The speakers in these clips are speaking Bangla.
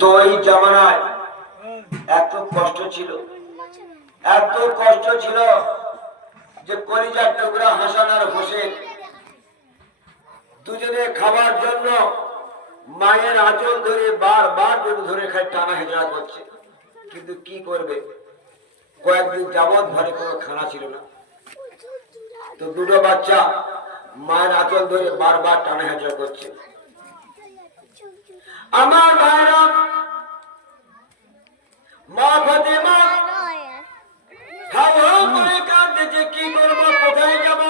তো এই জামানায় এত কষ্ট ছিল, এত কষ্ট ছিল যে কলিজার টুকরা হাসান আর হোসেন দুজনে খাবার জন্য মায়ের আঁচল ধরে বারবার ধরে খাই টানা হেঁচড়া করছে। কিন্তু কি করবে, কয়েকদিন যাবৎ ঘরে কোনো খানা ছিল না। তো দুটো বাচ্চা মায়ের আঁচল ধরে বারবার টানা হেঁচড়া করছে। আমার ভাইরা, মা ফাতেমা হাও হাও করে কাঁদতেছে, কি করবো, কোথায় যাব,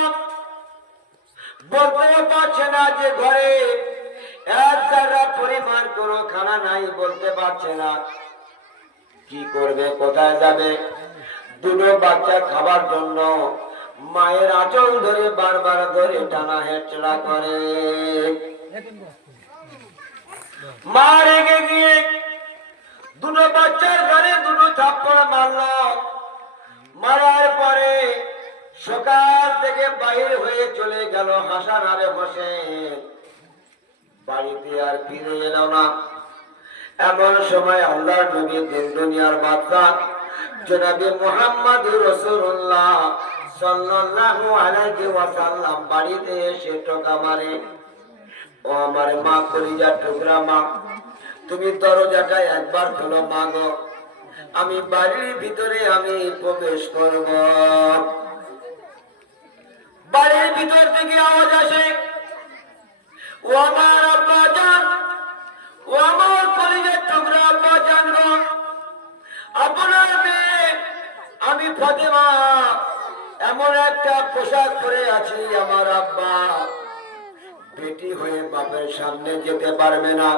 বলতেও পারছে না যে ঘরে এক জায়গা পরিমাণ কোনো খানা নাই, বলতে পারছে না কি করবে, কোথায় যাবে। দুটো বাচ্চা খাবার জন্য মায়ের আঁচল ধরে বারবার ধরে টানা হেঁচড়া করে। মা রেগে গিয়ে দুটো বাচ্চার ঘরে দুটো থাপ্পড় মারল। মারার পরে সকাল থেকে বাহির হয়ে চলে গেল হাসান আর হোসেন, বাড়িতে আর ফিরে এলো না। এমন সময় আল্লাহর নবী দিন দুনিয়ার বাদশা জনাবে মুহাম্মদুর রাসূলুল্লাহ সাল্লাল্লাহু আলাইহি ওয়াসাল্লাম বাড়িতে এসে টোকা মারে, ও আমার মা, কলিজার টুকরা মা, তুমি দরজাটা একবার খোলো মা গো, আমি বাড়ির ভিতরে আমি প্রবেশ করব। বাড়ির ভিতর থেকে আওয়াজ আসে, ও আমার আব্বা জান, ও আমার কলিজার টুকরা আব্বা জান গো, আপনার মেয়ে আমি ফাতেমা এমন একটা পোশাক পরে আছি, আমার আব্বা বেটি হয়ে বাপের সামনে যেতে পারবে না।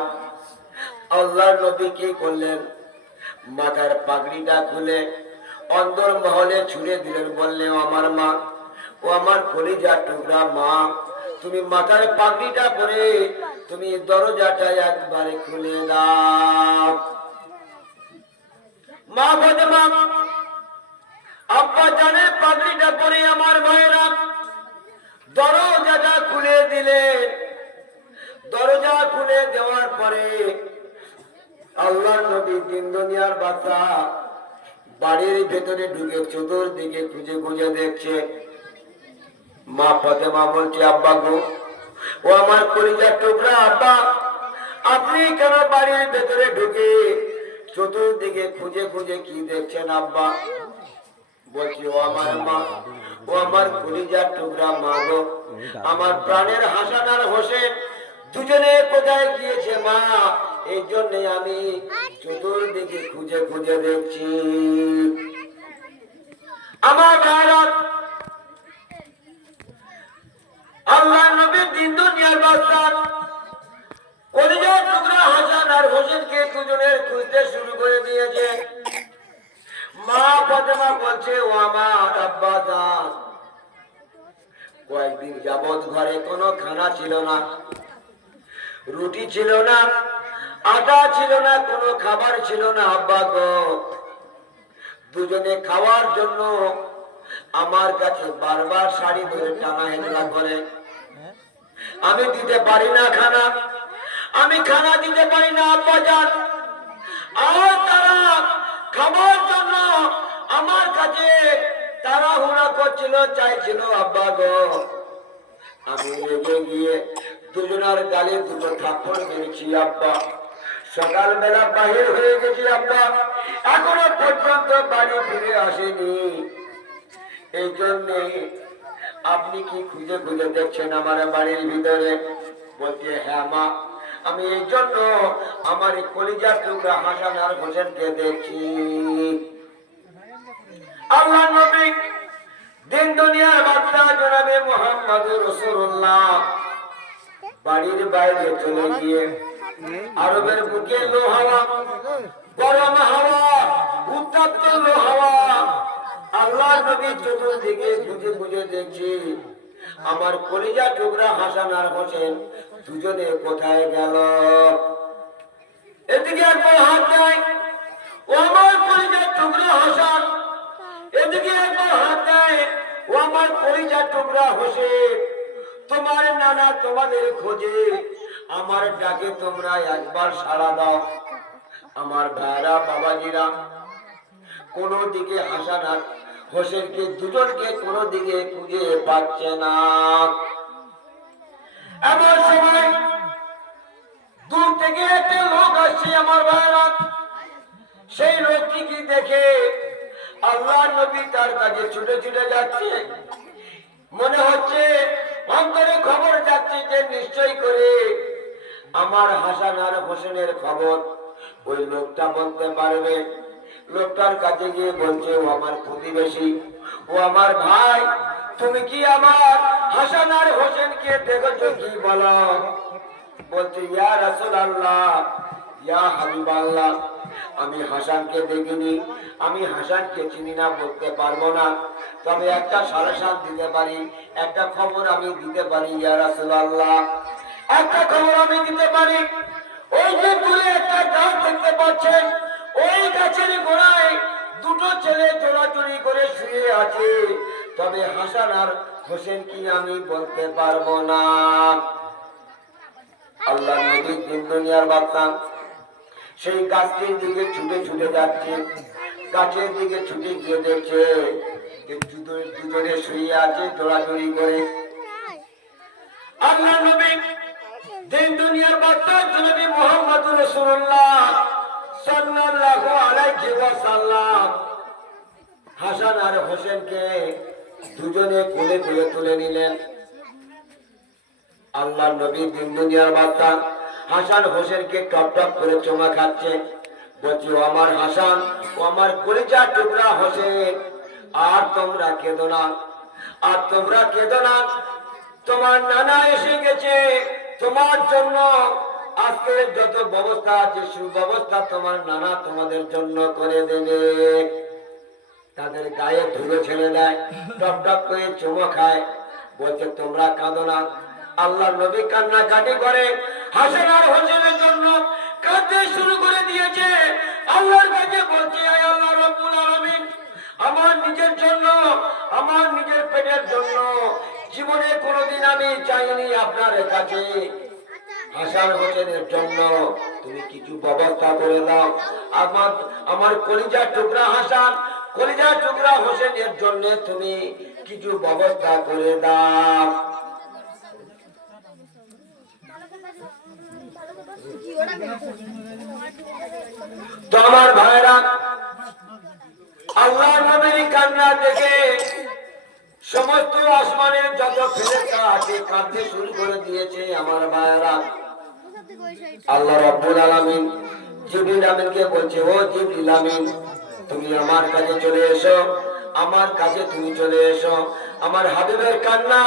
আল্লাহর নবী কি করলেন, মাথার পাগড়িটা খুলে অন্দর মহলে ছুড়ে দিলেন, বললেন, ও আমার মা, ও আমার কলিজার টুকরা মা, তুমি মাথার পাগড়িটা পরে তুমি দরজাটা একবারে খুলে দাও। মা ফাতেমা আব্বা জানের পাগড়িটা পরে আমার ভাইয়েরা দরজাটা খুলে দিলেন। দরজা খুলে দেওয়ার পরে আল্লাহর নবী দিন দুনিয়ার বাদশা বাড়ির ভেতরে ঢুকে চতুর্দিকে খুঁজে খুঁজে দেখছে। মা ফাতেমা বলছে, আব্বা গো, ও আমার কলিজার টুকরা আব্বা, আপনি কেন বাড়ির ভেতরে ঢুকে চতুর্দিকে খুঁজে খুঁজে কি দেখছেন আব্বা? বলছি, ও আমার মা, ও আমার কলিজার টুকরা মা গো, আমার প্রাণের হাসান আর হোসেন দুজনে কোথায় গিয়েছে মা, এই জন্য আমি চতুর্দিকে খুঁজে খুঁজে দেখছি। আমার ভাইরা, আল্লাহ নবী দিন দুনিয়ার বাদশা কলিজার টুকরা হাসান আর হোসেনকে দুজনের খুঁজতে শুরু করে দিয়েছে। মা ফাতেমা বলছে, ও আমার আব্বা জান, কয়েকদিন যাবৎ ঘরে কোনো খানা ছিল না, রুটি ছিল না, আটা ছিল না, কোনো খাবার ছিল না আব্বা গো, দুজনে খাওয়ার জন্য আমার কাছে বারবার শাড়ি ধরে টানা হেঁচড়া করে। আমি দিতে পারি না খানা, আমি খানা দিতে পারি না আব্বা জান, আর তারা খাবার জন্য আমার কাছে তাড়াহুড়া করছিল, চাইছিল আব্বা গো। আমি রেগে গিয়ে দুজনার গালে দুটো থাপ্পড় মেরেছি আব্বা। সকালবেলা বাহির হয়ে গেছি আব্বা, এখনো পর্যন্ত বাড়ি ফিরে আসেনি। এই জন্যে আপনি কি খুঁজে খুঁজে দেখছেন আমার বাড়ির ভিতরে? বলছে, হ্যাঁ মা, আমি এই জন্য আমার এই কলিজার টুকরা হাসান আর হোসেনকে দেখছি। আল্লাহ নবী দিন দুনিয়ার বাদশা জনাবে মুহাম্মদুর রাসূলুল্লাহ বাড়ির বাইরে চলে গিয়ে আরবের বুকে লো হাওয়া, গরম হাওয়া, উত্তপ্ত লো হাওয়া, আল্লাহ নবী চতুর্দিকে খুঁজে খুঁজে দেখছি আমার কলিজা টুকরা হাসান আর হোসেন দুজনে কোথায় গেল। এদিকে একবার হাত দেয়, ও আমার কলিজা টুকরা হাসান, এদিকে একবার হাত দেয়, ও আমার কলিজা টুকরা হোসেন, তোমার নানা তোমাদের খোঁজে, আমার ডাকে তোমরা একবার সাড়া দাও। আমার ভাইরা বাবাজিরা, কোন দিকে হাসান আর হোসেনকে দুজনকে কোন দিকে খুঁজে পাচ্ছে না। এমন সময় দূর থেকে একটা লোক আসছে আমার ভাইরা। সেই লোকটিকে দেখে আল্লাহর নবী তার কাছে ছুটে ছুটে যাচ্ছে। মনে হচ্ছে অন্তরে খবর যাচ্ছে যে নিশ্চয় করে আমার হাসান আর হোসেনের খবর ওই লোকটা বলতে পারবে। লোকটার কাছে গিয়ে বলছে, ও আমার প্রতিবেশী, ও আমার ভাই, তুমি কি আমার হাসান আর হোসেনকে দেখেছো কি বলো? বলছে, ইয়া রাসূলুল্লাহ, ইয়া হাবিবাল্লাহ, আমি হাসানকে দেখিনি, আমি হাসানকে চিনি না, বলতে পারবো না, তবে একটা সারাসান দিতে পারি, একটা খবর আমি দিতে পারি ইয়া রাসূলুল্লাহ, একটা খবর আমি দিতে পারি। ওই যে দূরে একটা গাছ দেখতে পাচ্ছেন, ওই গাছের গোড়ায় দুটো ছেলে জোড়াজুড়ি করে শুয়ে আছে, তবে হাসান আর হোসেন কি আমি বলতে পারবো না। আল্লাহ নবী দিন দুনিয়ার বার্তা সেই গাছটির দিকে ছুটে ছুটে যাচ্ছে। গাছের দিকে ছুটে গিয়ে দেখছে দুজনে শুয়ে আছে জোড়াজুড়ি করে। আল্লাহ নবী দিন দুনিয়ার বার্তা নবী মুহাম্মদুর রাসূলুল্লাহ সাল্লাল্লাহু আলাইহি ওয়াসাল্লাম হাসান আর হোসেনকে দুজনে কোলে কোলে তুলে নিলেন। আল্লাহ নবী দিন দুনিয়ার বার্তা হাসান হোসেনকে টপ টপ করে চুমা খাচ্ছে। বলছি, ও আমার হাসান, ও আমার কলিজার টুকরা হোসেন, আর তোমরা কেঁদো না, আর তোমরা কেঁদো না, তোমার নানা এসে গেছে তোমার জন্য। আজকে যত ব্যবস্থা আছে সুব্যবস্থা তোমার নানা তোমাদের জন্য করে দেবে। তাদের গায়ে ধুলো ছেড়ে দেয়, টপ টপ করে চুমো খায়। বলছে, তোমরা কাঁদো না। আল্লাহ নবী কান্নাকাটি করে হাসান আর হোসেনের জন্য কাঁদতে শুরু করে দিয়েছে। আল্লাহর কাছে বলছে, আয় আল্লাহ রাব্বুল আলামিন, আমার নিজের জন্য, আমার নিজের পেটের জন্য জীবনে কোনোদিন আমি চাইনি আপনার কাছে, হাসান হোসেনের জন্য তুমি কিছু ব্যবস্থা করে দাও। আমার কলিজার টুকরা হাসান, কলিজার টুকরা হোসেনের জন্য তুমি কিছু ব্যবস্থা করে দাও। তো আমার ভাইরা, আল্লাহ নবীর কান্না দেখে সমস্ত আসমানের যত ফেরেশতা আছে কাঁদতে শুরু করে দিয়েছে। আমার ভাইরা, আল্লাহ রাব্বুল আলামিন জিবরিল আমিনকে বলছে, ও জিবরিল আমিন, তুমি আমার কাছে চলে এসো, আমার কাছে তুমি চলে এসো। আমার হাবিবের কান্না,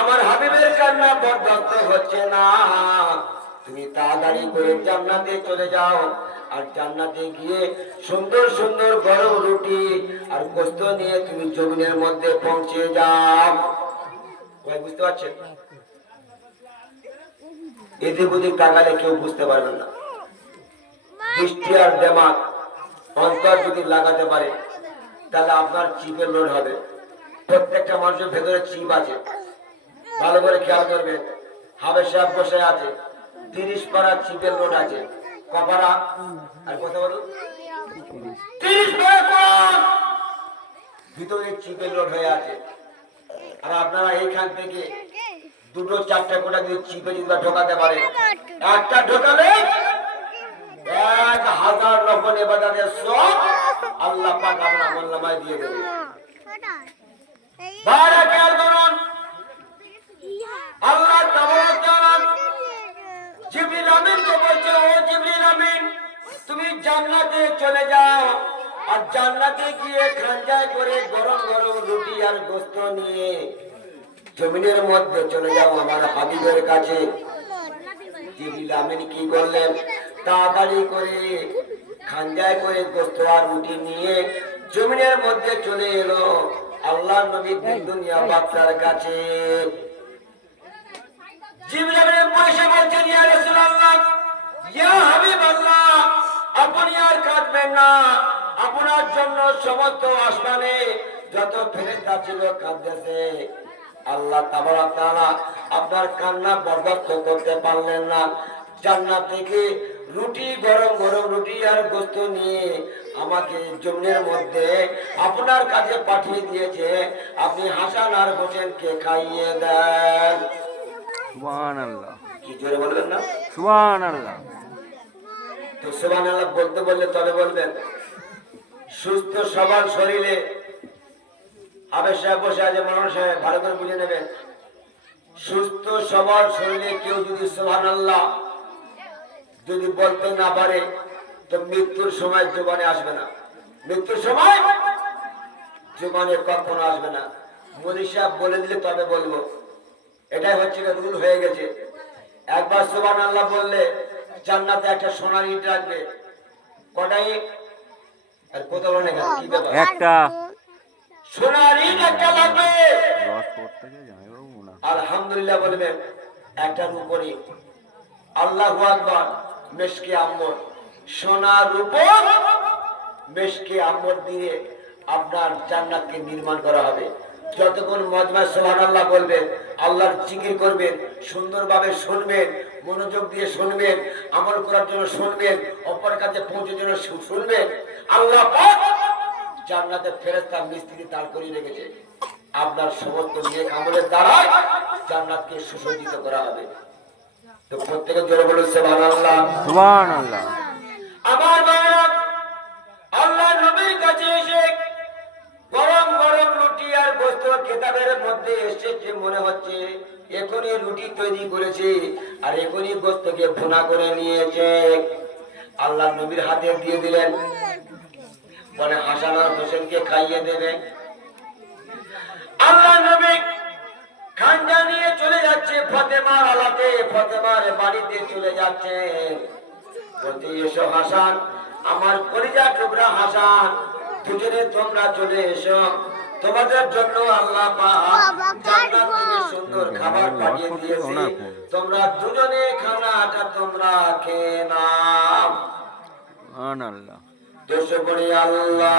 আমার হাবিবের কান্না বরদাস্ত হচ্ছে না। তুমি তাড়াতাড়ি করে জান্নাতে চলে যাও, আর জান্নাতে গিয়ে সুন্দর সুন্দর গরম রুটি আর গোশত নিয়ে তুমি জমিনের মধ্যে পৌঁছে যাও। ভাই বুঝতে পারছেন? এদিক ওদিক তাকালে কেউ বুঝতে পারবেন না। দৃষ্টি আর দিমাগ অন্তর যদি লাগাতে পারে তাহলে আপনার চিপের লোড হবে। প্রত্যেকটা মানুষের ভেতরে চিপ আছে, ভালো করে খেয়াল করবেন। হাবের সাহেব বসে আছে, 30 পারা চিপের লোড আছে। কপারা আর কথা বলুন, 30 পারা ভিতরে চিপের লোড হয়ে আছে। আর আপনারা এইখান থেকে দুটো চারটা কোটা দিয়ে চিপে যদি ঢোকাতে পারে, একটা ঢোকালে 1000 নফল ইবাদতের সব আল্লাহ পাক আপনার আমলনামায় দিয়ে দেবে। বারা খেয়াল করুন, আল্লাহ তাবারক তাআলা জিবরিল আমিনকে বলছে, ও জিবরিল আমিন, তুমি জান্নাতে চলে যাও, আর জান্নাতে গিয়ে খানজায় করে গরম গরম রুটি আর গোশত নিয়ে জমিনের মধ্যে চলে যাও আমার হাবিবের কাছে। জিবরিল আমিন কি করলেন? তাড়াতাড়ি করে খানজায় করে গোশত আর রুটি নিয়ে জমিনের মধ্যে চলে এলো আল্লাহর নবী দুনিয়া বাদশার কাছে। জিবরিল আমিন পয়সা বলছেন, ইয়া রাসূলুল্লাহ, ইয়া হাবিবাল্লাহ, আপনি আর কাঁদবেন না, আপনার জন্য সমস্ত আসমানে যত ফেরেশতা ছিল কাঁদতেছে। আল্লাহ তাবারক তাআলা আপনার কান্না বরদাস্ত করতে পারলেন না। জান্নাত থেকে রুটি, গরম গরম রুটি আর গোস্ত নিয়ে আমাকে জমিনের মধ্যে আপনার কাছে পাঠিয়ে দিয়েছে। আপনি হাসান আর হোসেনকে খাইয়ে দেন। সুবহানাল্লাহ। কি জোরে বলবেন না? সুবহানাল্লাহ। তো সুবহানাল্লাহ বলতে বললে তবে বলবেন। সুস্থ সবল শরীরে আবেশা বসে আছে মানুষ, ভালো করে বুঝে নেবেন। সুস্থ সবল শরীরে কেউ যদি সুবহানাল্লাহ যদি বলতে না পারে তো মৃত্যুর সময় জীবনে আসবে না। মৃত্যুর সময় জীবনে কখনো আসবে না। মোদী সাহেব বলে দিলে তবে বলবো, এটাই হচ্ছে রুল হয়ে গেছে। একবার সুবহানাল্লাহ বললে জান্নাতে একটা সোনার ইট রাখবে। কটা ইট? আর কত বলে কি ব্যাপার? একটা সোনার ইট একটা লাগবে। রস করতে গিয়ে জামাইবাবু মনে হয়। আলহামদুলিল্লাহ বলবেন একটার উপরে। আল্লাহু আকবার। মেশকে আম্বর, সোনার উপর মেশকে আম্বর দিয়ে আপনার জান্নাতকে নির্মাণ করা হবে। যতক্ষণ মজমা সুবহানাল্লাহ বলবেন, আল্লাহর জিকির করবেন, সুন্দরভাবে শুনবেন, মনোযোগ দিয়ে শুনবেন, আমল করার জন্য শুনবেন, অপরের কাছে পৌঁছার জন্য শুনবেন। আল্লাহ পাক জান্নাতে ফেরেশতা মিস্ত্রি দাঁড় করিয়ে রেখেছে। আপনার সমস্ত নেক আমলের দ্বারা জান্নাতকে সুসজ্জিত করা হবে। তো প্রত্যেকে জোরে বলুন সুবহানাল্লাহ। সুবহানাল্লাহ। আমার ভাইরা, আল্লাহর নবীর কাছে এসে গরম গরম রুটি আর গোশত কিতাবের মধ্যে এসেছে, মনে হচ্ছে এখনই রুটি তৈরি করেছে আর এখনই গোশতকে ভুনা করে নিয়েছে। আল্লাহর নবীর হাতে দিয়ে দিলেন, বলে হাসান আর হোসেনকে খাইয়ে দেবে। আল্লাহ নবী খানজা নিয়ে চলে যাচ্ছে ফাতেমার আলাতে, ফাতেমার বাড়িতে চলে যাচ্ছে। বলতে এসো হাসান, আমার কলিজা টুকরা হাসান, দুজনে তোমরা চলে এসো। তোমাদের জন্য আল্লাহ পাক জান্নাত থেকে সুন্দর খাবার পাঠিয়ে দিয়েছে। তোমরা দুজনে খানাটা তোমরা খেয়ে নাও। সুবহানাল্লাহ। দোষ করি আল্লাহ।